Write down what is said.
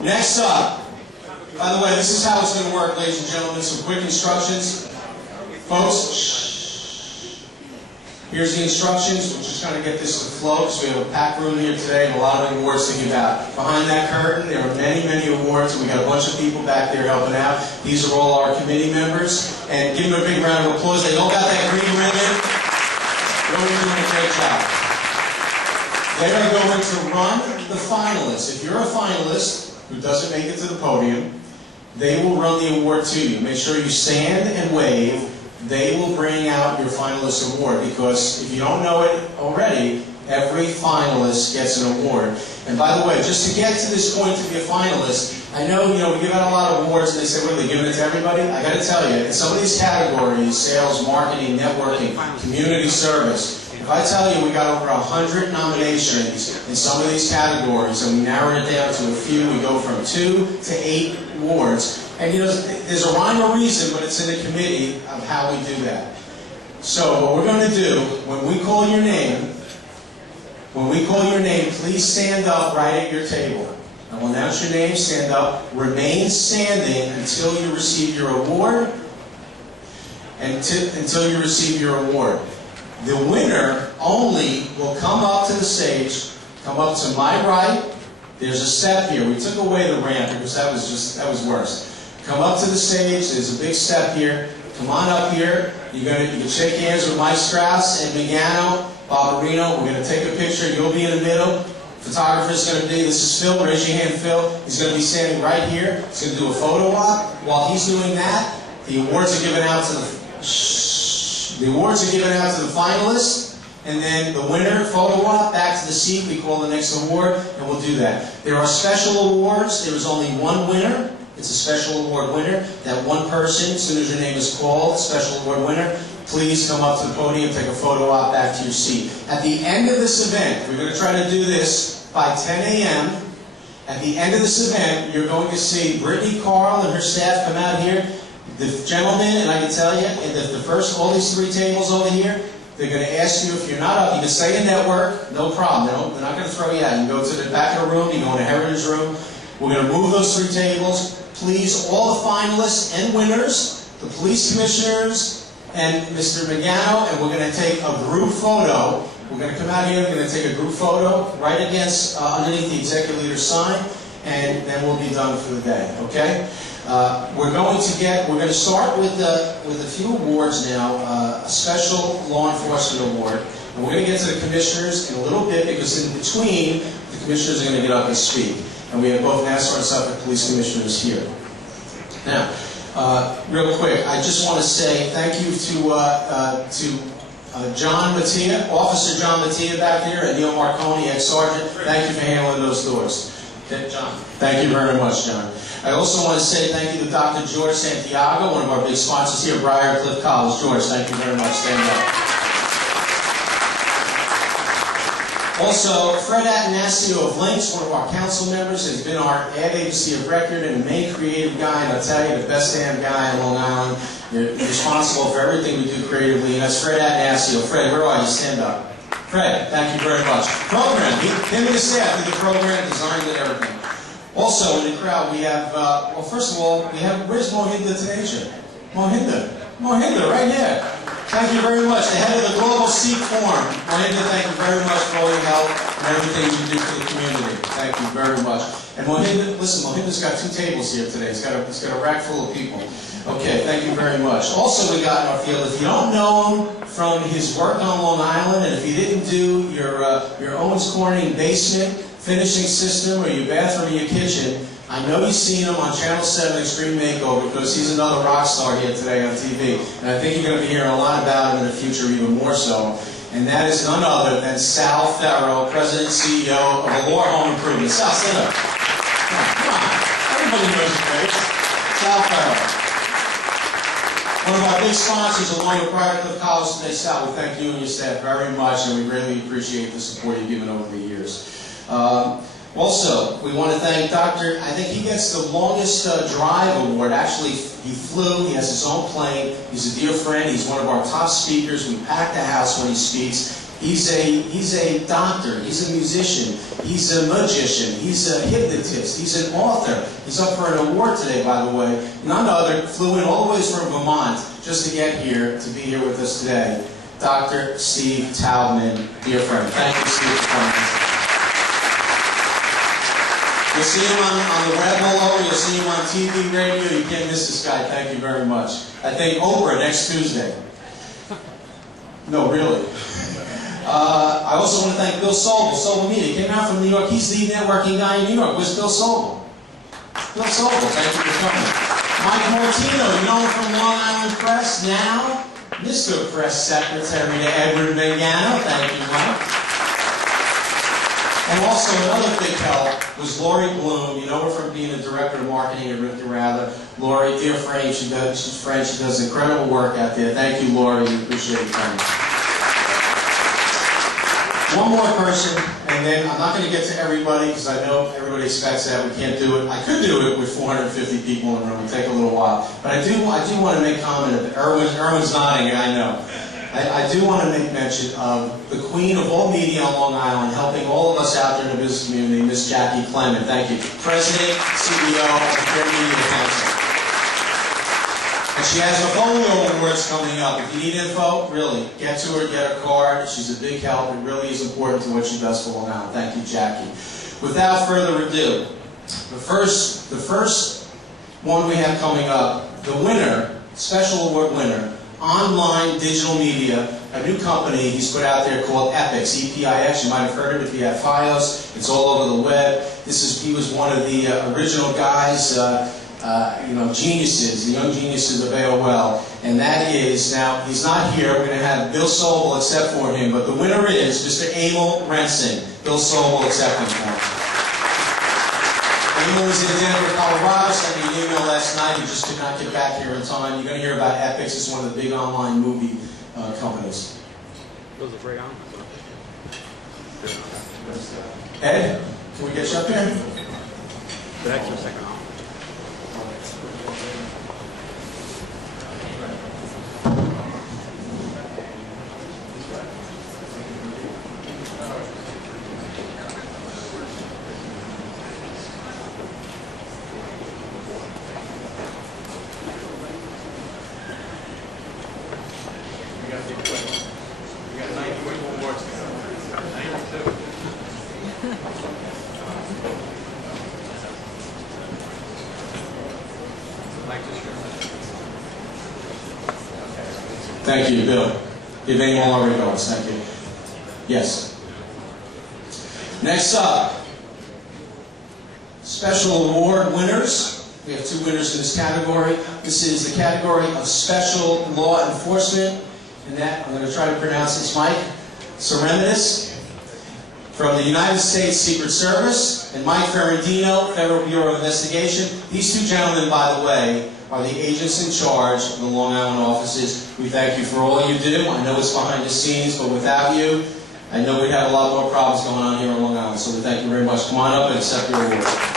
Next up, by the way, this is how it's going to work, ladies and gentlemen. Some quick instructions. Folks, here's the instructions. We're just trying to get this to flow because we have a packed room here today and a lot of awards to give out. Behind that curtain, there are many, many awards, and we got a bunch of people back there helping out. These are all our committee members. And give them a big round of applause. They all got that green ribbon. They're doing a great job. They are going to run the finalists. If you're a finalist who doesn't make it to the podium, they will run the award to you. Make sure you stand and wave. They will bring out your finalist award, because if you don't know it already, every finalist gets an award. And by the way, just to get to this point to be a finalist, I know, we give out a lot of awards and they say, what are they giving it to everybody? I got to tell you, in some of these categories, sales, marketing, networking, community service, if I tell you we got over 100 nominations in some of these categories, and we narrowed it down to a few, we go from 2 to 8 awards. And there's a rhyme or reason, but it's in the committee of how we do that. So what we're going to do, when we call your name, please stand up right at your table. I will announce your name, stand up, remain standing until you receive your award, until you receive your award. The winner only will come up to the stage, come up to my right. There's a step here. We took away the ramp because that was worse. Come up to the stage. There's a big step here. Come on up here. You can shake hands with Mike Strauss and Megano, Barbarino. We're going to take a picture. You'll be in the middle. Photographer's going to be, this is Phil. Raise your hand, Phil. He's going to be standing right here. He's going to do a photo op. While he's doing that, the awards are given out to the finalists. And then the winner, photo op, back to the seat. We call the next award, and we'll do that. There are special awards. There is only one winner. It's a special award winner. That one person, as soon as your name is called, special award winner, please come up to the podium, take a photo op, back to your seat. At the end of this event, we're going to try to do this by 10 a.m. At the end of this event, you're going to see Brittany Carl and her staff come out here. The gentlemen, and I can tell you, all these 3 tables over here, they're going to ask you, if you're not up, you can stay in network, no problem. They're not going to throw you out. You can go to the back of the room, you can go in the heritage room. We're going to move those 3 tables. Please, all the finalists and winners, the police commissioners, and Mr. Megano, and we're going to take a group photo. We're going to come out here, we're going to take a group photo right against, underneath the ExecuLeaders sign, and then we'll be done for the day, okay? We're going to start with a few awards now, a special law enforcement award. And we're going to get to the commissioners in a little bit, because in between, the commissioners are going to get up and speak. And we have both Nassau and Suffolk police commissioners here. Now, real quick, I just want to say thank you to John Mattia, Officer John Mattia back there, and Neil Marconi, ex-sergeant. Thank you for handling those doors. Okay, John. Thank you very much, John. I also want to say thank you to Dr. George Santiago, one of our big sponsors here, Briarcliff College. George, thank you very much. Stand up. Also, Fred Atanasio of Lynx, one of our council members, has been our ad agency of record and the main creative guy, and I'll tell you, the best damn guy in Long Island. You're responsible for everything we do creatively, and that's Fred Atanasio. Fred, where are you? Stand up. Fred, thank you very much. Program, him and his staff did the program, designed it, everything. Also, in the crowd, we have, well, first of all, where's Mohinda Taneja? Mohinda, right here. Thank you very much. The head of the Global Sikh Forum. Mohinda, thank you very much for all your help and everything you do for the community. Thank you very much. And Mohinda, listen, Mohinda's got 2 tables here today. He's got a rack full of people. Okay, thank you very much. Also, we got in our field, if you don't know him from his work on Long Island, and if you didn't do your Owens Corning basement finishing system or your bathroom or your kitchen, I know you've seen him on Channel 7 Extreme Makeover, because he's another rock star here today on TV. And I think you're going to be hearing a lot about him in the future, even more so. And that is none other than Sal Farrow, President and CEO of Allure Home Improvement. Sal, stand up. Come on. Everybody knows your face. Sal Farrow. One of our big sponsors, along with Briarcliff College today. Sal, we thank you and your staff very much, and we really appreciate the support you've given over the years. Also, we want to thank Dr. I think he gets the longest drive award. Actually, he flew. He has his own plane. He's a dear friend. He's one of our top speakers. We pack the house when he speaks. He's a doctor, he's a musician, he's a magician, he's a hypnotist, he's an author. He's up for an award today, by the way. None other, flew in all the way from Vermont just to get here, to be here with us today. Dr. Steve Taubman, dear friend. Thank you, Steve, for coming. You'll see him on the web all over, you'll see him on TV, radio. You can't miss this guy. Thank you very much. I think Oprah next Tuesday. No, really. I also want to thank Bill Sobel, Sobel Media. He came out from New York. He's the networking guy in New York. Where's Bill Sobel? Bill Sobel, thank you for coming. Mike Martino, you know him from Long Island Press, now Mr. Press Secretary to Edward Vegano. Thank you, Mike. And also another big help was Lori Bloom. You know her from being the director of marketing at Rifkin Rather. Lori, dear friend, she's French. She does incredible work out there. Thank you, Lori. We appreciate you coming. One more person, and then I'm not going to get to everybody because I know everybody expects that. We can't do it. I could do it with 450 people in the room. It'll take a little while. But I do want to make comment. Erwin's nodding, I know. I do want to make mention of the queen of all media on Long Island, helping all of us out there in the business community, Miss Jackie Clement. Thank you. President, CEO of the Fair Media Council. And she has a folio awards coming up. If you need info, really, get to her, get her card. She's a big help. It really is important to what she does for Long Island. Thank you, Jackie. Without further ado, the first one we have coming up, the winner, special award winner, online digital media, a new company he's put out there called Epix, E-P-I-X. You might have heard of it if you have FiOS. It's all over the web. He was one of the original guys, geniuses, the young geniuses of AOL. And that is, now, he's not here. We're going to have Bill Sobel accept for him. But the winner is Mr. Emil Rensing. Bill Sobel accepting for him. Emil was in Denver, Colorado. Sent me an email last night. He just could not get back here in time. You're going to hear about Epix. It's one of the big online movie companies. Those are free on. Ed, can we get you up here? The extra second on. Thank you, Bill. Give Emil our regards. Thank you. Yes. Next up, special award winners. We have two winners in this category. This is the category of special law enforcement. And that, I'm going to try to pronounce this, Mike Seremitis from the United States Secret Service, and Mike Ferrandino, Federal Bureau of Investigation. These two gentlemen, by the way, are the agents in charge of the Long Island offices. We thank you for all you do. I know it's behind the scenes, but without you, I know we'd have a lot more problems going on here in Long Island. So we thank you very much. Come on up and accept your award.